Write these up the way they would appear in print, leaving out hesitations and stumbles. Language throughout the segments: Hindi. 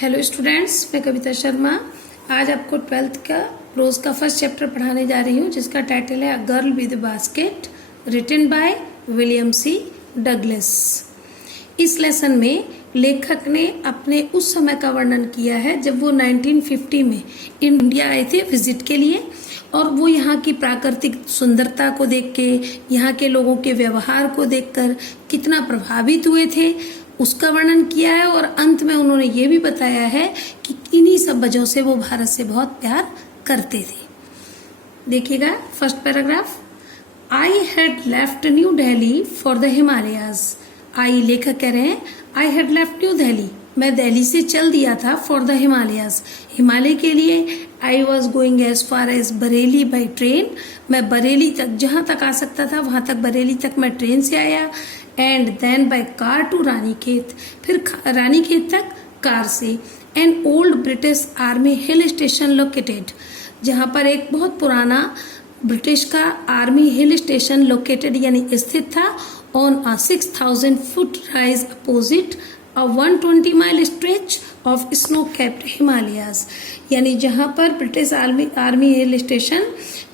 हेलो स्टूडेंट्स, मैं कविता शर्मा आज आपको 12th का प्रोज का फर्स्ट चैप्टर पढ़ाने जा रही हूँ, जिसका टाइटल है a girl with basket, written by William C Douglas. इस लेसन में लेखक ने अपने उस समय का वर्णन किया है जब वो 1950 में इंडिया आए थे विजिट के लिए, और वो यहाँ की प्राकृतिक सुंदरता को देख के, यहाँ के लोगों के व्यवहार को देखकर कितना प्रभावित हुए थे उसका वर्णन किया है। और अंत में उन्होंने ये भी बताया है कि इन्हीं सब वजहों से वो भारत से बहुत प्यार करते थे। देखिएगा first paragraph. I had left New Delhi for the Himalayas. I लेखक कह रहे हैं I had left New Delhi, मैं दिल्ली से चल दिया था फॉर द हिमालयाज, हिमालय के लिए। I was going as far as Bareilly by train, मैं बरेली तक जहां तक आ सकता था वहां तक बरेली तक मैं ट्रेन से आया। And then by car to Ranikhet, फिर रानीखेत तक कार से। An old British army hill station located, जहां पर एक बहुत पुराना ब्रिटिश का आर्मी हिल स्टेशन लोकेटेड यानी स्थित था on a 6000 foot rise opposite a 120 mile stretch of snow capped Himalayas, यानी जहां पर British army hill station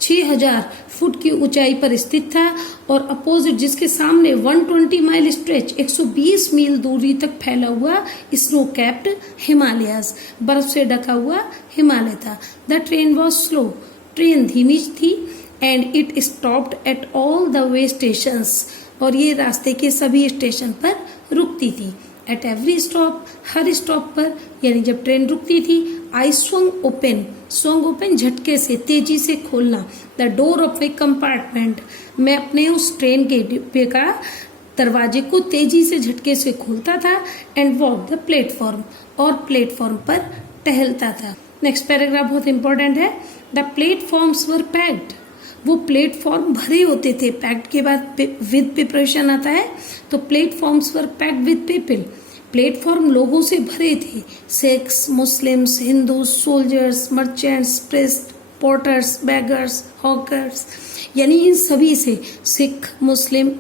6000 foot की ऊंचाई पर स्थित था और अपोजिट जिसके सामने 120 माइल स्ट्रेच 120 मील दूरी तक फैला हुआ स्नो कैप्ड हिमालयाज, बर्फ से ढका हुआ हिमालय था। The train was slow, train धीमी थी। And it stopped at all the way stations, और ये रास्ते के सभी स्टेशन पर रुकती थी। At every stop, her stop पर, यानी जब ट्रेन रुकती थी। आई स्वंग ओपन झटके से, तेजी से खोलना। The door of A compartment, मैं अपने उस ट्रेन के डिब्बे का दरवाजे को तेजी से झटके से खोलता था। एंड वॉक द प्लेटफॉर्म, और प्लेटफॉर्म पर टहलता था। नेक्स्ट पैराग्राफ बहुत इंपॉर्टेंट है। द प्लेटफॉर्म्स वर पैक्ड, वो प्लेटफॉर्म भरे होते थे। पैक्ड के बाद विद प्रिपरेशन आता है, तो platforms were packed with people, platform लोगों से भरे थे। Sikhs, Muslims, Hindu, soldiers, merchants, priest, porters, beggars, hawkers, यानी इन सभी से सिख, मुस्लिम,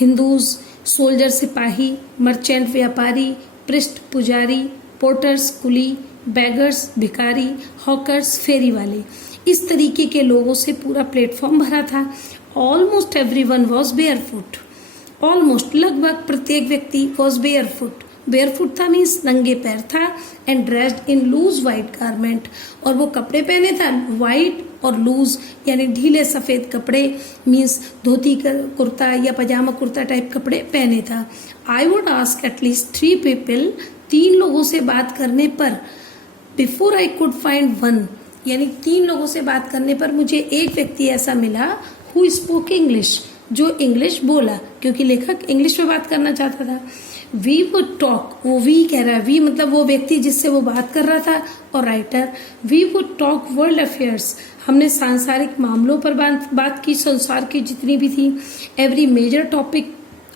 हिंदूज, सोल्जर सिपाही, मर्चेंट व्यापारी, प्रिस्ट पुजारी, पोर्टर्स कुली, बैगर्स भिखारी, हॉकर्स फेरी वाले, इस तरीके के लोगों से पूरा प्लेटफॉर्म भरा था। Almost everyone was barefoot, almost लगभग प्रत्येक व्यक्ति वॉज बेयरफुट, बेयरफुट था मीन्स नंगे पैर था। And dressed in loose white garment, और वो कपड़े पहने था वाइट और लूज यानी ढीले सफेद कपड़े, मीन्स धोती कुर्ता या पजामा कुर्ता टाइप कपड़े पहने था। I would ask at least 3 people, 3 लोगों से बात करने पर, before I could find one, यानी 3 लोगों से बात करने पर मुझे एक व्यक्ति ऐसा मिला हु स्पोक इंग्लिश, जो इंग्लिश बोला, क्योंकि लेखक इंग्लिश में बात करना चाहता था। वी वुड टॉक, वो वी कह रहा है, वी मतलब वो व्यक्ति जिससे वो बात कर रहा था, और writer. We would talk world affairs, हमने सांसारिक मामलों पर बात की, संसार की जितनी भी थी। एवरी मेजर टॉपिक,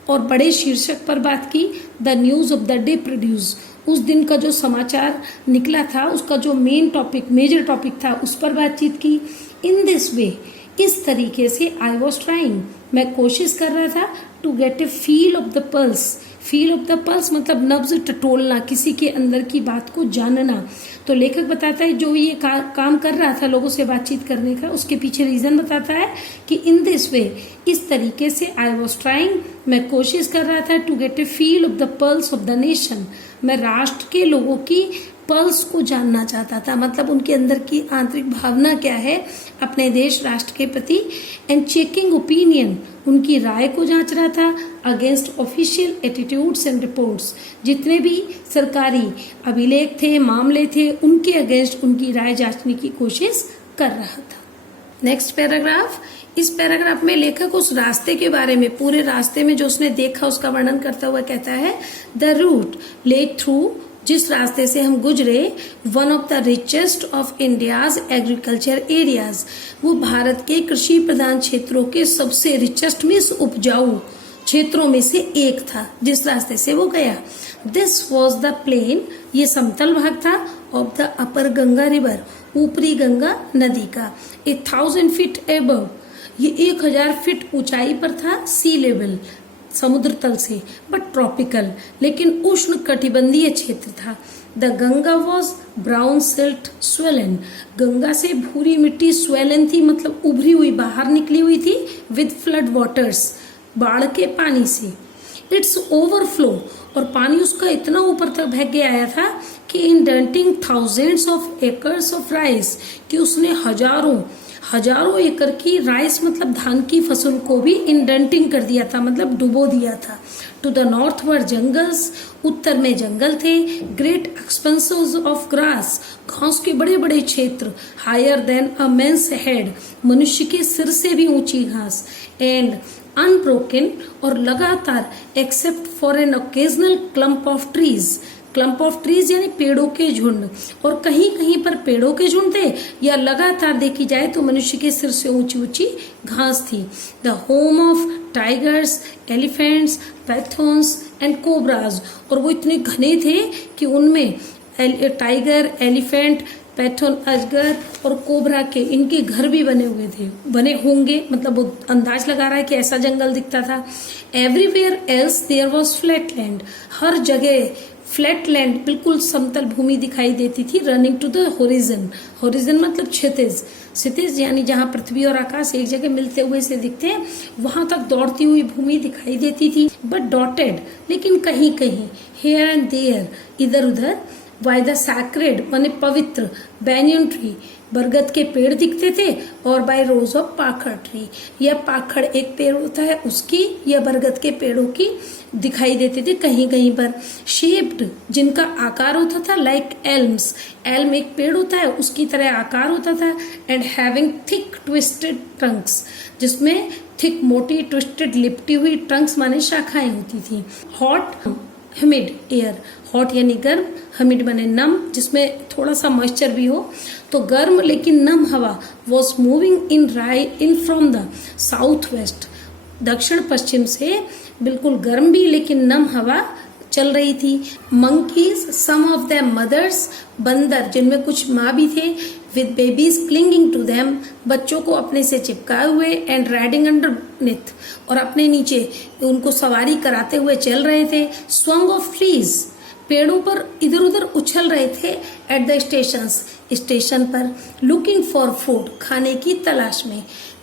और बड़े शीर्षक पर बात की। The news of the day produce, उस दिन का जो समाचार निकला था उसका जो मेन टॉपिक, मेजर टॉपिक था, उस पर बातचीत की। इन दिस वे, इस तरीके से आई वॉज ट्राइंग, मैं कोशिश कर रहा था। To get a feel of the pulse, feel of the pulse मतलब नब्ज टटोलना, किसी के अंदर की बात को जानना। तो लेखक बताता है जो ये काम कर रहा था लोगों से बातचीत करने का, उसके पीछे रीजन बताता है कि इन दिस वे, इस तरीके से आई वॉज ट्राइंग, मैं कोशिश कर रहा था। To get a feel of the pulse of the nation, मैं राष्ट्र के लोगों की पल्स को जानना चाहता था, मतलब उनके अंदर की आंतरिक भावना क्या है अपने देश राष्ट्र के प्रति। एंड चेकिंग ओपिनियन, उनकी राय को जांच रहा था। Against official attitudes and reports, जितने भी सरकारी अभिलेख थे, मामले थे, उनके अगेंस्ट उनकी राय जांचने की कोशिश कर रहा था। Next paragraph. इस पैराग्राफ में लेखक उस रास्ते के बारे में, पूरे रास्ते में जो उसने देखा उसका वर्णन करता हुआ कहता है द रूट लेड थ्रू, जिस रास्ते से हम गुजरे, one of the richest of India's agriculture areas, वो भारत के कृषि प्रधान क्षेत्रों के सबसे रिचेस्ट मीन्स उपजाऊ क्षेत्रों में से एक था जिस रास्ते से वो गया। दिस वॉज द प्लेन, ये समतल भाग था, of the upper Ganga river, ऊपरी गंगा नदी का। 1000 फीट एबव, ये 1000 फीट ऊंचाई पर था, सी लेवल समुद्र तल से, बट ट्रॉपिकल, लेकिन उष्ण कटिबंधीय क्षेत्र था। The Ganga was brown silt swollen, Ganga से भूरी मिट्टी स्वेलन थी, मतलब उभरी हुई, बाहर निकली हुई थी, विद फ्लड वाटर्स, बाढ़ के पानी से। इट्स ओवरफ्लो, और पानी उसका इतना ऊपर तक बह के आया था कि indenting thousands of acres of rice, कि उसने हजारों एकड़ की राइस मतलब धान की फसल को भी इंडेंटिंग कर दिया था, मतलब डुबो दिया था। To the north were jungles, उत्तर में जंगल थे। ग्रेट एक्सपेंसेस ऑफ ग्रास, घास के बड़े बड़े क्षेत्र। हायर देन अ मैन्स हेड, मनुष्य के सिर से भी ऊंची घास। एंड अनब्रोकन, और लगातार, except for an occasional clump of trees, clump of trees यानी पेड़ों के झुंड, और कहीं कहीं पर पेड़ों के झुंड थे, या लगातार देखी जाए तो मनुष्य के सिर से ऊंची ऊंची घास थी। The home of tigers, elephants, pythons and cobras, और वो इतने घने थे कि उनमें टाइगर, एलिफेंट, पैथॉन, अजगर और कोबरा के इनके घर भी बने हुए थे, बने होंगे, मतलब वो अंदाज लगा रहा है कि ऐसा जंगल दिखता था। Everywhere else there was flat land, हर जगह फ्लैट लैंड, बिल्कुल समतल भूमि दिखाई देती थी। Running to the horizon, horizon मतलब क्षितिज, क्षितिज यानी जहाँ पृथ्वी और आकाश एक जगह मिलते हुए से दिखते हैं, वहां तक दौड़ती हुई भूमि दिखाई देती थी। बट डॉटेड, लेकिन कहीं कहीं, हेयर एंड देयर, इधर उधर, बाय द सैक्रेड माने पवित्र, बैनियन ट्री, बरगद के पेड़ दिखते थे, और बाय रोज ऑफ पाखड़ ट्री, यह पाखड़ एक पेड़ होता है उसकी, या बरगद के पेड़ों की दिखाई देते थे कहीं कहीं पर। शेप्ड, जिनका आकार होता था, लाइक एल्म्स, एल्म एक पेड़ होता है उसकी तरह आकार होता था। And having thick twisted Trunks, जिसमें थिक मोटी ट्विस्टेड लिपटी हुई ट्रंक्स माने शाखाएं होती थी। हॉट ह्यूमिड एयर, हॉट यानी गर्म, ह्यूमिड माने नम, जिसमें थोड़ा सा मॉइस्चर भी हो, तो गर्म लेकिन नम हवा was moving in from the south west, दक्षिण पश्चिम से बिल्कुल गर्म भी लेकिन नम हवा चल रही थी। Monkeys, some of the mothers, बंदर जिनमें कुछ माँ भी थे, with babies clinging to them, बच्चों को अपने से चिपकाए हुए, एंड राइडिंग अंडरनीथ, और अपने नीचे उनको सवारी कराते हुए चल रहे थे। स्वंग ऑफ ट्रीज, पेड़ों पर इधर उधर उछल रहे थे। एट द स्टेशंस, स्टेशन पर। लुकिंग फॉर फूड, खाने की तलाश में।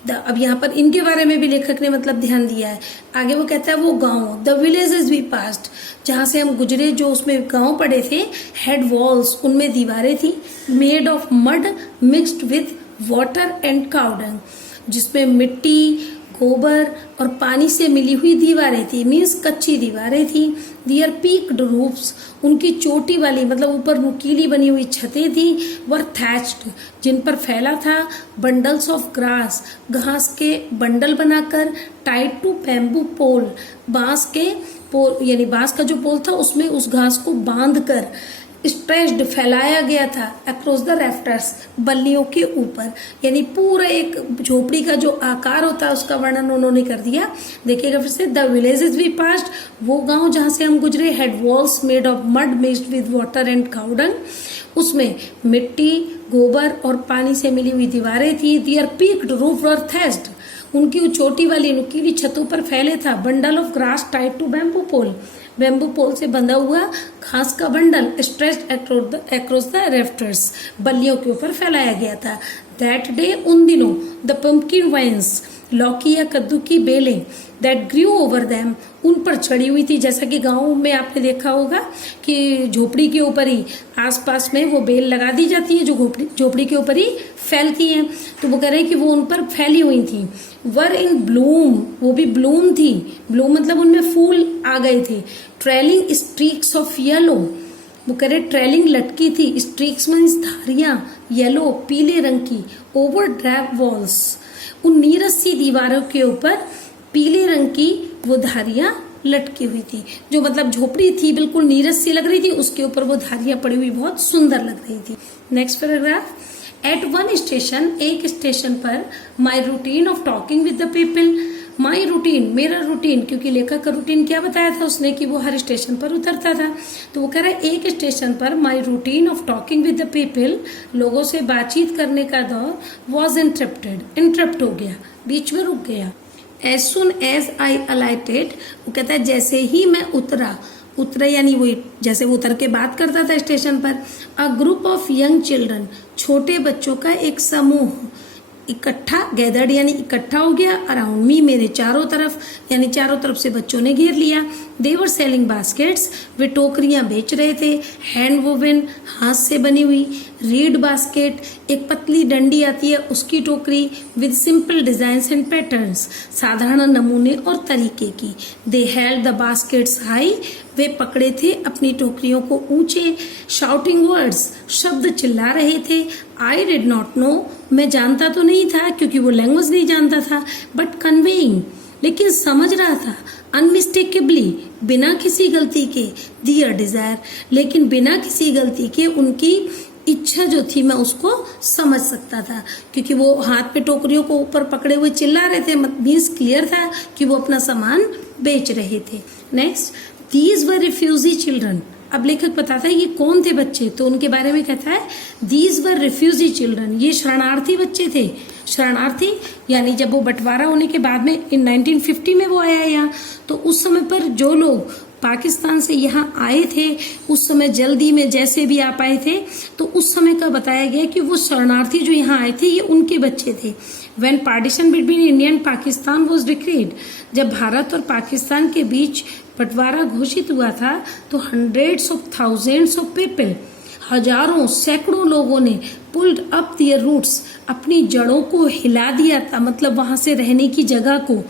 अब यहाँ पर इनके बारे में भी लेखक ने मतलब ध्यान दिया है। आगे वो कहता है वो गांव, द विलेजेस वी पास्ट, जहाँ से हम गुजरे, जो उसमें गांव पड़े थे, हेड वॉल्स, उनमें दीवारें थी, made of mud mixed with water and cow dung, जिसमें मिट्टी, गोबर और पानी से मिली हुई दीवारें थी, मीन्स कच्ची दीवारें थी। दियर पीक्ड रूफ्स, उनकी चोटी वाली मतलब ऊपर नुकीली बनी हुई छतें थी। वर थैच्ड, जिन पर फैला था बंडल्स ऑफ ग्रास, घास के बंडल बनाकर। टाइड टू बैम्बू पोल, बांस के पोल यानी बांस का जो पोल था उसमें उस घास को बांध कर स्ट्रेच्ड फैलाया गया था अक्रॉस द रेफ्टर्स, बल्लियों के ऊपर, यानी पूरा एक झोपड़ी का जो आकार होता है उसका वर्णन उन्होंने कर दिया। देखिएगा फिर से, द विलेजेस वी पास्ट, वो गांव जहां से हम गुजरे, had walls made of mud mixed with water and cow dung, उसमें मिट्टी, गोबर और पानी से मिली हुई दीवारें थी। Their peaked roof were thatched, उनकी चोटी वाली नुकीली छतों पर फैले था bundle of grass tied to bamboo pole, bamboo pole से बंधा हुआ घास का bundle, stretched across the rafters, बल्लियों के ऊपर फैलाया गया था। दैट डे, उन दिनों, द पंपकिन वाइन्स, लौकी या कद्दू की बेलें, दैट ग्रू ओवर देम, उन पर चढ़ी हुई थी। जैसा कि गाँव में आपने देखा होगा कि झोपड़ी के ऊपर ही आसपास में वो बेल लगा दी जाती है जो झोपड़ी के ऊपर ही फैलती हैं, तो वो कह रहे हैं कि वो उन पर फैली हुई थी। वर इन ब्लूम, वो भी ब्लूम थी, ब्लूम मतलब उनमें फूल आ गए थे। ट्रेलिंग स्ट्रीक्स ऑफ येलो, वो कह रहे ट्रेलिंग लटकी थी, स्ट्रीक्स मीन्स धारियां, येलो पीले रंग की। ओवर ड्रैप वॉल्स, उन नीरस सी दीवारों के ऊपर पीले रंग की वो धारियां लटकी हुई थी, जो मतलब झोपड़ी थी बिल्कुल नीरस सी लग रही थी, उसके ऊपर वो धारियां पड़ी हुई बहुत सुंदर लग रही थी। Next paragraph, at one station, एक स्टेशन पर, my routine of talking with the people, my routine मेरा रूटीन, क्योंकि लेखक का रूटीन क्या बताया था उसने कि वो हर स्टेशन पर उतरता था, तो वो कह रहा है एक स्टेशन पर my routine of talking with the people, लोगों से बातचीत करने का दौर, वॉज इंटरप्ट हो गया, बीच में रुक गया। एज सुन एज आई अलाइटेड, वो कहता है जैसे ही मैं उतरा, उतरे, यानी वो जैसे वो उतर के बात करता था स्टेशन पर। A group of young children, छोटे बच्चों का एक समूह, इकट्ठा, गैदर्ड यानी इकट्ठा हो गया, अराउंड मी, मेरे चारों तरफ, यानी चारों तरफ से बच्चों ने घेर लिया। दे वर सेलिंग बास्केट्स, वे टोकरियां बेच रहे थे। हैंड वोवन, हाथ से बनी हुई। रीड बास्केट, एक पतली डंडी आती है उसकी टोकरी। With simple designs and patterns, साधारण नमूने और तरीके की। They held the baskets high, वे पकड़े थे अपनी टोकरियों को ऊंचे। शाउटिंग वर्ड्स, शब्द चिल्ला रहे थे। आई डिड नॉट नो, मैं जानता तो नहीं था क्योंकि वो लैंग्वेज नहीं जानता था, बट कन्वेइंग, लेकिन समझ रहा था। अनमिस्टेकेबली, बिना किसी गलती के। दियर डिजायर, लेकिन बिना किसी गलती के उनकी इच्छा जो थी मैं उसको समझ सकता था, क्योंकि वो हाथ पे टोकरियों को ऊपर पकड़े हुए चिल्ला रहे थे, मीन्स क्लियर था कि वो अपना सामान बेच रहे थे। Next, these were refugee children. अब लेखक बताता है ये कौन थे बच्चे, तो उनके बारे में कहता है दीज वर रिफ्यूजी चिल्ड्रन, ये शरणार्थी बच्चे थे। शरणार्थी यानी जब वो बंटवारा होने के बाद में इन 1950 में वो आया यहाँ, तो उस समय पर जो लोग पाकिस्तान से यहाँ आए थे, उस समय जल्दी में जैसे भी आ पाए थे, तो उस समय का बताया गया कि वो शरणार्थी जो यहाँ आए थे ये उनके बच्चे थे। When partition between India and Pakistan was decreed, जब भारत और पाकिस्तान के बीच बंटवारा घोषित हुआ था, तो hundreds of thousands of people, हजारों सैकड़ों लोगों ने पुल्ड अप दियर रूट्स, अपनी जड़ों को हिला दिया था, मतलब वहां से रहने की जगह को,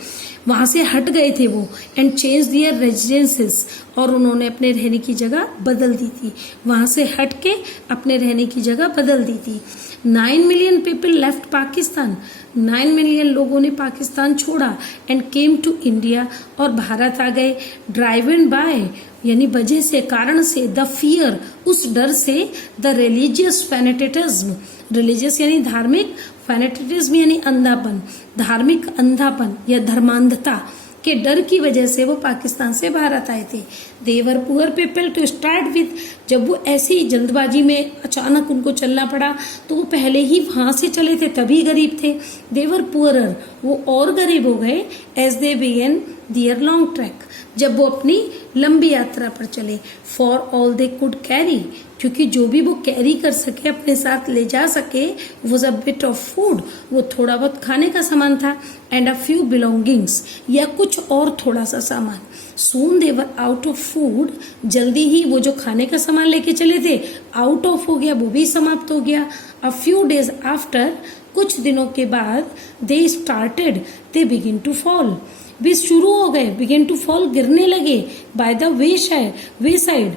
वहां से हट गए थे वो। एंड चेंज दियर रेजिडेंसेस, और उन्होंने अपने रहने की जगह बदल दी थी, वहां से हट के अपने रहने की जगह बदल दी थी। 9 million people left Pakistan, 9 million लोगों ने पाकिस्तान छोड़ा। एंड केम टू इंडिया, और भारत आ गए। ड्राइवन बाय, यानी वजह से, कारण से। द फियर, उस डर से। द रिलीजियस फैनेटिज्म, रिलीजियस यानी धार्मिक, फैनेटिज्म यानी अंधापन, धार्मिक अंधापन या धर्मांधता के डर की वजह से वो पाकिस्तान से भारत आए थे। They were poor people to start with, जब वो ऐसी जल्दबाजी में अचानक उनको चलना पड़ा, तो वो पहले ही वहां से चले थे तभी गरीब थे। देवर पुअरर, वो और गरीब हो गए। As they began their long track, जब वो अपनी लंबी यात्रा पर चले। For all they could carry, क्योंकि जो भी वो कैरी कर सके, अपने साथ ले जा सके, was a bit of food, वो थोड़ा बहुत खाने का सामान था। एंड अ फ्यू बिलोंगिंग्स, या कुछ और थोड़ा सा सामान। सून दे वर आउट ऑफ फूड, जल्दी ही वो जो खाने का सामान लेके चले थे आउट ऑफ हो गया, वो भी समाप्त हो गया। अ फ्यू डेज आफ्टर, कुछ दिनों के बाद, they started, they begin to fall, वे शुरू हो गए, बिगिन टू फॉल, गिरने लगे। बाय द वे साइड,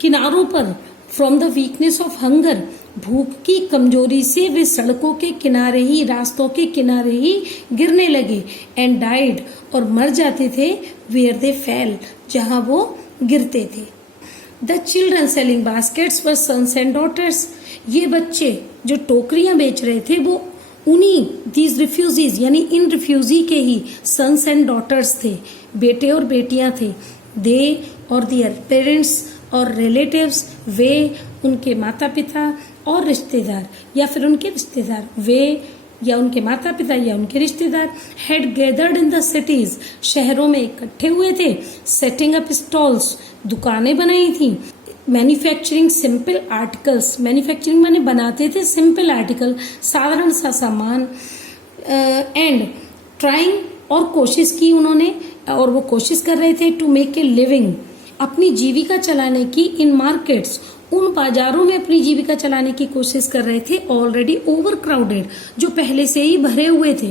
किनारों पर। From the weakness of hunger, भूख की कमजोरी से वे सड़कों के किनारे ही, रास्तों के किनारे ही गिरने लगे। एंड डाइड, और मर जाते थे। वेयर दे फेल, जहां वो गिरते थे। The children selling baskets were sons and daughters, ये बच्चे जो टोकरियां बेच रहे थे वो उन्हीं दीज रिफ्यूजीज यानी इन रिफ्यूजी के ही सन्स एंड डॉटर्स थे, बेटे और बेटियां थे। दे और दियर पेरेंट्स और रिलेटिव्स, वे, उनके माता पिता और रिश्तेदार, या फिर उनके रिश्तेदार, वे या उनके माता पिता या उनके रिश्तेदार। Had gathered in the cities, शहरों में इकट्ठे हुए थे। सेटिंग अप स्टॉल्स, दुकानें बनाई थी। मैन्युफैक्चरिंग सिंपल आर्टिकल्स, मैन्युफैक्चरिंग माने बनाते थे सिंपल आर्टिकल, साधारण सा सामान। एंड ट्राइंग, और कोशिश की उन्होंने, और वो कोशिश कर रहे थे टू मेक ए लिविंग, अपनी जीविका चलाने की। इन मार्केट्स, उन बाजारों में अपनी जीविका चलाने की कोशिश कर रहे थे। ऑलरेडी ओवर क्राउडेड, जो पहले से ही भरे हुए थे,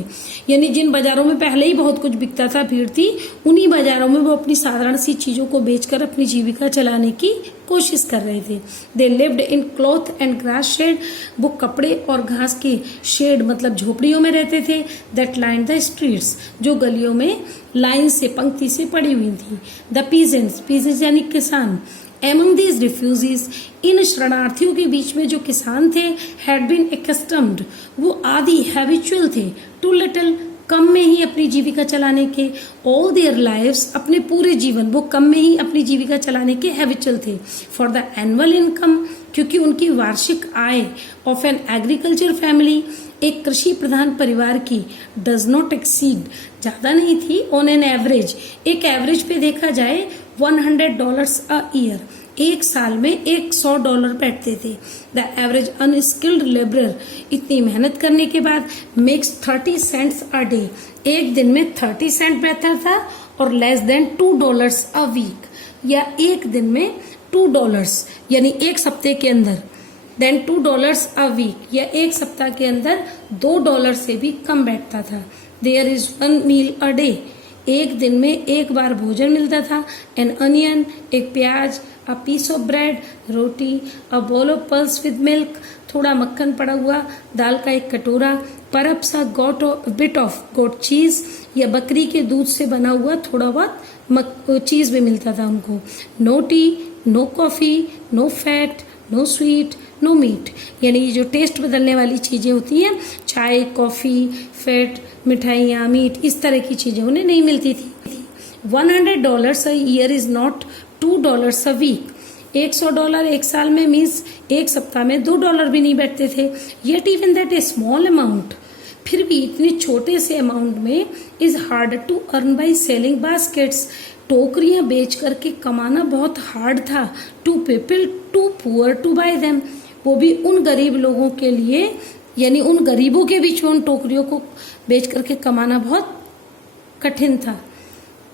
यानी जिन बाजारों में पहले ही बहुत कुछ बिकता था, भीड़ थी, उन्हीं बाजारों में वो अपनी साधारण सी चीजों को बेचकर अपनी जीविका चलाने की कोशिश कर रहे थे। They lived in cloth and grass shed, वो कपड़े और घास के शेड मतलब झोपड़ियों में रहते थे। दैट लाइन द स्ट्रीट्स, जो गलियों में लाइन से, पंक्ति से पड़ी हुई थी। द पीजेंट्स, पीजेंट्स यानी किसान। Among these refugees, इन शरणार्थियों के बीच में जो किसान थे, had been accustomed, वो आदि हैबिचुअल थे, टू लिटिल, कम में ही अपनी जीविका चलाने के। ऑल देयर लाइव्स, अपने पूरे जीवन वो कम में ही अपनी जीविका चलाने के हैबिचुअल थे। फॉर द एनुअल इनकम, क्योंकि उनकी वार्षिक आय ऑफ एन एग्रीकल्चर फैमिली, एक कृषि प्रधान परिवार की, डज नॉट एक्सीड, ज्यादा नहीं थी, ऑन एन एवरेज, एक एवरेज पे देखा जाए $100 अ ईयर, एक साल में $100 बैठते थे। द एवरेज अनस्किल्ड लेबरर, इतनी मेहनत करने के बाद, मेक्स 30 सेंट्स अ डे, एक दिन में 30 सेंट बैठता था, और लेस देन $2 अ वीक, या एक दिन में $2 यानी एक सप्ताह के अंदर, देन $2 अ वीक या एक सप्ताह के अंदर $2 से भी कम बैठता था। There is 1 meal a day, एक दिन में एक बार भोजन मिलता था। एन अनियन, एक प्याज, अ पीस ऑफ ब्रेड, रोटी, a bowl of pulse with milk, थोड़ा मक्खन पड़ा हुआ, दाल का एक कटोरा, परप्स अ बिट ऑफ गोट चीज, या बकरी के दूध से बना हुआ थोड़ा बहुत चीज भी मिलता था उनको। No tea, no coffee, no fat, no sweet, no meat, यानी ये जो टेस्ट बदलने वाली चीजें होती हैं, चाय, कॉफी, फैट, मिठाइयाँ, मीट, इस तरह की चीजें उन्हें नहीं मिलती थी। $100 a year is not $2 a week, $100 एक साल में मीन्स एक सप्ताह में $2 भी नहीं बैठते थे। Yet even that a small amount, फिर भी इतने छोटे से अमाउंट में is hard to earn by selling baskets, टोकरियां बेच करके कमाना बहुत हार्ड था। Too people too poor to buy them, वो भी उन गरीब लोगों के लिए, यानी उन गरीबों के बीच में उन टोकरियों को बेच करके कमाना बहुत कठिन था।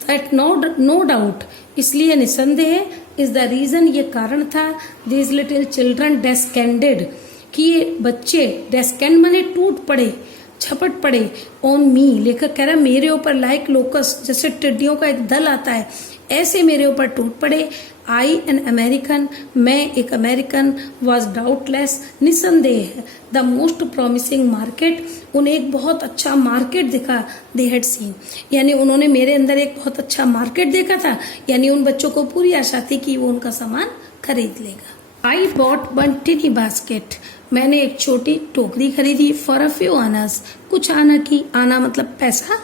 दैट नो डाउट, इसलिए निसंदेह, इज द रीजन, ये कारण था, दीज लिटिल चिल्ड्रन डेस्केंडेड, कि ये बच्चे, डेस्केंड माने टूट पड़े, झपट पड़े, ऑन मी, लेखक कह रहा है मेरे ऊपर, लाइक लोकस, जैसे टिड्डियों का एक दल आता है ऐसे मेरे ऊपर टूट पड़े। आई एन अमेरिकन, मैं एक अमेरिकन, वॉज डाउटलेस, निसंदेह, द मोस्ट प्रॉमिसिंग मार्केट, उन्हें एक बहुत अच्छा मार्केट दिखा, दे हैड सीन, यानी उन्होंने मेरे अंदर एक बहुत अच्छा मार्केट देखा था, यानी उन बच्चों को पूरी आशा थी कि वो उनका सामान खरीद लेगा। आई बॉट वन टिनी बास्केट, मैंने एक छोटी टोकरी खरीदी, फॉर अ फ्यू आनास, कुछ आना की, आना मतलब पैसा,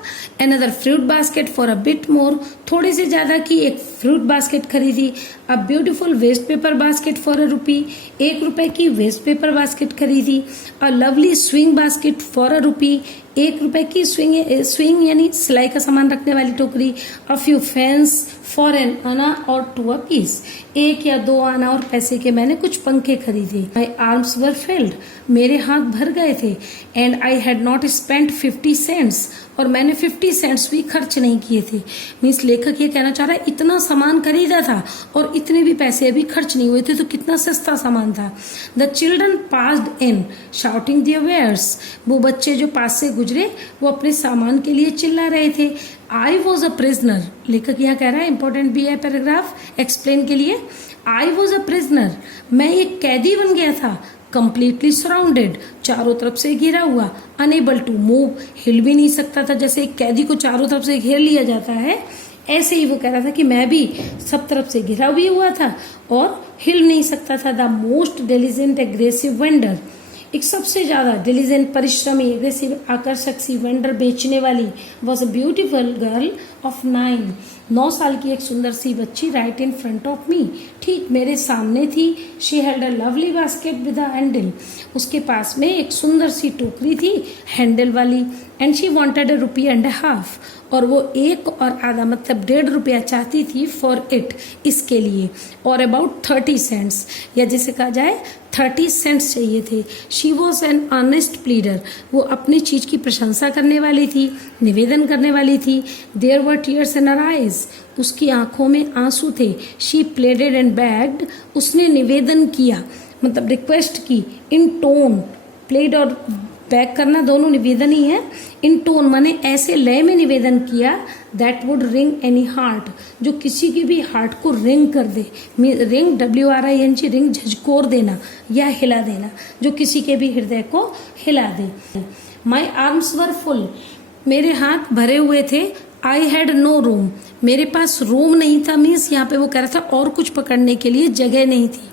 another fruit basket for a bit more, थोड़े से ज्यादा की, एक फ्रूट बास्केट खरीदी। A beautiful waste paper basket for a rupee, ₹1 की वेस्ट पेपर बास्केट खरीदी। A lovely swing basket for a rupee, ₹1 की स्विंग यानी सिलाई का सामान रखने वाली टोकरी। A few fans for an anna और 2 अ पीस, 1 या 2 आना और पैसे के मैंने कुछ पंखे खरीदे। माई आर्म्स वर फिल्ड, मेरे हाथ भर गए थे। And I had not spent 50 cents, और मैंने 50 सेंट्स भी खर्च नहीं किए थे। मीन्स लेखक ये कहना चाह रहा है इतना सामान खरीदा था और इतने भी पैसे अभी खर्च नहीं हुए थे, तो कितना सस्ता सामान था। The children passed in shouting their wares, वो बच्चे जो पास से गुजरे वो अपने सामान के लिए चिल्ला रहे थे। आई वॉज अ प्रिजनर, लेखक यहाँ कह रहा है इंपॉर्टेंट भी है पैराग्राफ एक्सप्लेन के लिए। आई वॉज अ प्रिजनर, मैं एक कैदी बन गया था। कंप्लीटली सराउंडेड, चारों तरफ से घिरा हुआ। अनेबल टू मूव, हिल भी नहीं सकता था, जैसे एक कैदी को चारों तरफ से घेर लिया जाता है ऐसे ही वो कह रहा था कि मैं भी सब तरफ से घिरा भी हुआ था और हिल नहीं सकता था। The most diligent aggressive vendor, एक सबसे ज्यादा डिलीजेंट परिश्रमी एग्रेसिव आकर्षक सी वेंडर बेचने वाली was a beautiful girl of 9 साल की एक सुंदर सी बच्ची right in front of me, ठीक मेरे सामने थी। She held a lovely basket with a handle, उसके पास में एक सुंदर सी टोकरी थी हैंडल वाली। एंड शी वॉन्टेड ₹1.50, और वो 1 और आधा मतलब ₹1.50 चाहती थी फॉर इट, इसके लिए। और अबाउट 30 सेंट्स, या जिसे कहा जाए 30 सेंट्स चाहिए थे। She was an honest pleader, वो अपनी चीज की प्रशंसा करने वाली थी, निवेदन करने वाली थी। There were tears in her eyes, उसकी आंखों में आंसू थे। शी प्लेडेड एंड बेग्ड, उसने निवेदन किया मतलब रिक्वेस्ट की। इन टोन, प्लेड और बैक करना दोनों निवेदन ही है। इन टोन माने ऐसे लय में निवेदन किया that would ring any heart, जो किसी की भी हार्ट को रिंग कर दे। रिंग WRING, रिंग झकझोर देना या हिला देना, जो किसी के भी हृदय को हिला दे। माई आर्म्स वर फुल, मेरे हाथ भरे हुए थे। आई हैड नो रूम, मेरे पास रूम नहीं था, मीन्स यहाँ पे वो कह रहा था और कुछ पकड़ने के लिए जगह नहीं थी।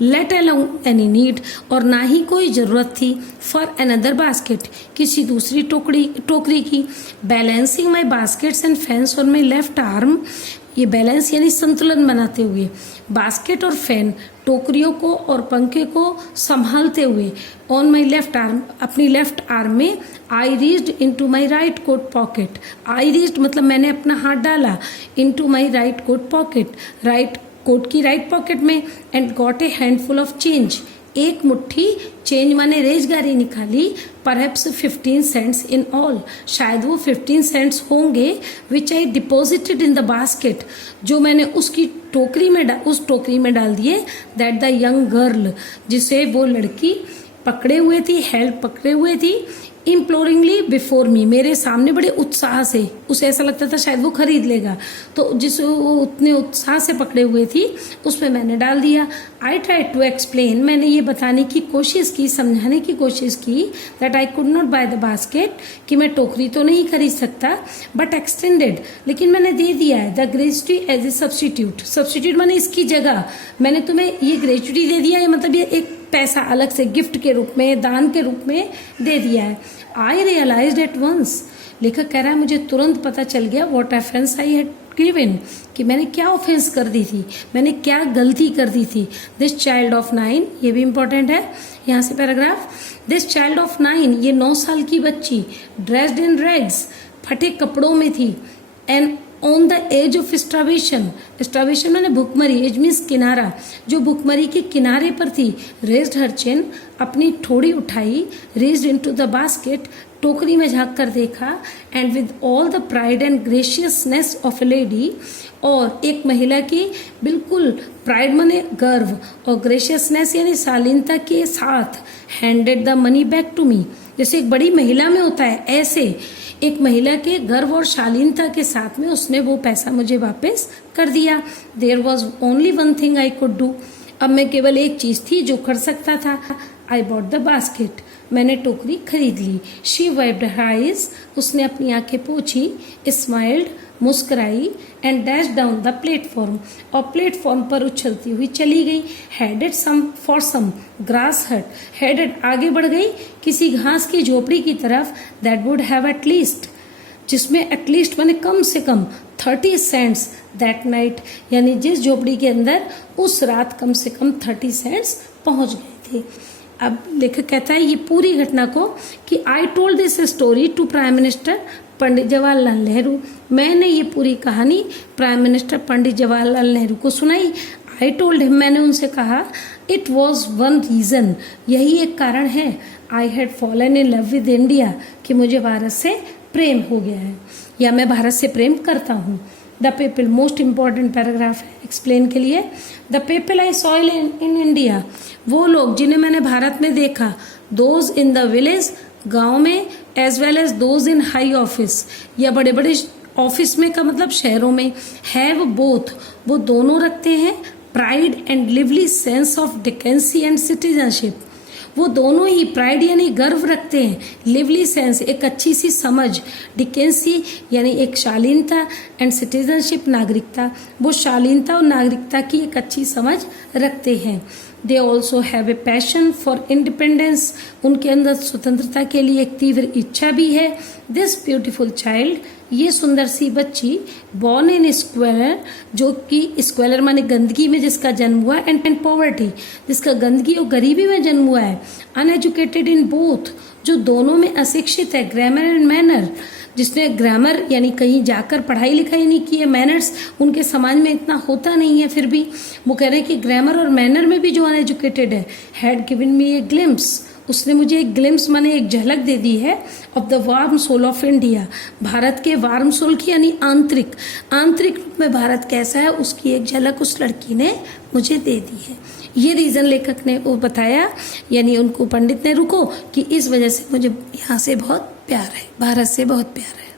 लेट अलोन एनी नीड, और ना ही कोई जरूरत थी फॉर अनदर बास्केट, किसी दूसरी टोकरी की। Balancing my baskets and fans on my left arm, ये बैलेंस यानी संतुलन बनाते हुए, बास्केट और फैन टोकरियों को और पंखे को संभालते हुए, ऑन माई लेफ्ट आर्म अपनी लेफ्ट आर्म में, I reached into my right coat pocket, I reached मतलब मैंने अपना हाथ डाला, into my right coat pocket right coat की राइट पॉकेट में, and got a handful of change एक मुट्ठी चेंज माने रेजगारी निकाली, परहैप्स 15 सेंट्स इन ऑल शायद वो 15 सेंट्स होंगे, विच आई डिपॉजिटेड इन द बास्केट जो मैंने उसकी टोकरी में उस टोकरी में डाल दिए, दैट द यंग गर्ल जिसे वो लड़की पकड़े हुए थी, हेल्ड पकड़े हुए थी, इम्प्लोरिंगली बिफोर मी मेरे सामने बड़े उत्साह से, उसे ऐसा लगता था शायद वो खरीद लेगा, तो जिस वो उतने उत्साह से पकड़े हुए थी उसमें मैंने डाल दिया। आई ट्राई टू एक्सप्लेन मैंने ये बताने की कोशिश की, समझाने की कोशिश की, that I could not by the basket कि मैं टोकरी तो नहीं खरीद सकता, बट एक्सटेंडेड लेकिन मैंने दे दिया है the gratuity as a substitute, substitute मैंने इसकी जगह मैंने तुम्हें ये ग्रेजुटी दे दिया है, मतलब ये एक पैसा अलग से गिफ्ट के रूप में, दान के रूप में दे दिया है। आई रियलाइज्ड एट वंस, लेखक कह रहा है मुझे तुरंत पता चल गया what offence I had given कि मैंने क्या ऑफेंस कर दी थी, मैंने क्या गलती कर दी थी। दिस चाइल्ड ऑफ 9 ये भी इंपॉर्टेंट है यहाँ से पैराग्राफ, दिस चाइल्ड ऑफ 9 ये 9 साल की बच्ची, ड्रेस्ड इन रैग्स फटे कपड़ों में थी, and on the edge of starvation, starvation मैंने भुखमरी, एज मीन्स किनारा, जो भुखमरी के किनारे पर थी, रेज्ड हर चिन अपनी ठोड़ी उठाई, रेज्ड इनटू द बास्केट टोकरी में झांक कर देखा, and with all the pride and graciousness of A lady और एक महिला की बिल्कुल प्राइड माने गर्व और ग्रेशियसनेस यानी शालीनता के साथ, handed the money back to me जैसे एक बड़ी महिला में होता है, ऐसे एक महिला के गर्व और शालीनता के साथ में उसने वो पैसा मुझे वापस कर दिया। There was only one thing I could do, अब मैं केवल एक चीज थी जो कर सकता था। आई बॉट द बास्केट मैंने टोकरी खरीद ली। शी वाइप्ड हर आइज उसने अपनी आंखें पोंछी, स्माइल्ड मुस्कुराई, and dash down the platform और प्लेटफॉर्म पर उछलती हुई चली गई। Headed some for some grass hut, headed आगे बढ़ गई किसी घास की झोपड़ी की तरफ, दैट वुड हैव एटलीस्ट जिसमें एटलीस्ट माने कम से कम 30 सेंट्स दैट नाइट यानी जिस झोपड़ी के अंदर उस रात कम से कम 30 सेंट्स पहुंच गए थे। अब लेखक कहता है ये पूरी घटना को कि I told this story to prime minister Pandit Jawaharlal Nehru, मैंने ये पूरी कहानी प्राइम मिनिस्टर पंडित जवाहरलाल नेहरू को सुनाई। आई टोल्ड हिम मैंने उनसे कहा, इट वॉज वन रीजन यही एक कारण है, I had fallen in love with India कि मुझे भारत से प्रेम हो गया है या मैं भारत से प्रेम करता हूँ। The people most important paragraph है एक्सप्लेन के लिए। The people I saw in India वो लोग जिन्हें मैंने भारत में देखा, दोज इन द विलेज गांव में, as well as those in high office या बड़े बड़े ऑफिस में का मतलब शहरों में, हैव बोथ वो दोनों रखते हैं pride and lively sense of decency and citizenship, वो दोनों ही प्राइड यानी गर्व रखते हैं, लिवली सेंस एक अच्छी सी समझ, डिकेंसी यानी एक शालीनता, एंड सिटीजनशिप नागरिकता, वो शालीनता और नागरिकता की एक अच्छी समझ रखते हैं। They also have a passion for independence उनके अंदर स्वतंत्रता के लिए एक तीव्र इच्छा भी है। दिस ब्यूटीफुल चाइल्ड ये सुंदर सी बच्ची, बॉर्न इन स्क्वेलर जो कि स्क्वेलर माने गंदगी में जिसका जन्म हुआ, एंड पॉवर्टी जिसका गंदगी और गरीबी में जन्म हुआ है, अनएजुकेटेड इन बोथ जो दोनों में अशिक्षित है, ग्रामर एंड मैनर जिसने ग्रामर यानी कहीं जाकर पढ़ाई लिखाई नहीं की है, मैनर्स उनके समाज में इतना होता नहीं है, फिर भी वो कह रहे हैं कि ग्रामर और मैनर में भी जो अनएजुकेटेड है, had given me a glimpse उसने मुझे एक ग्लिम्स माने एक झलक दे दी है, of the warm soul of India Bharat के वार्म सोल की यानी आंतरिक रूप में भारत कैसा है उसकी एक झलक उस लड़की ने मुझे दे दी है। ये रीजन लेखक ने वो बताया यानी उनको पंडित नेहरू को कि इस वजह से मुझे यहाँ से बहुत प्यार है, भारत से बहुत प्यार है।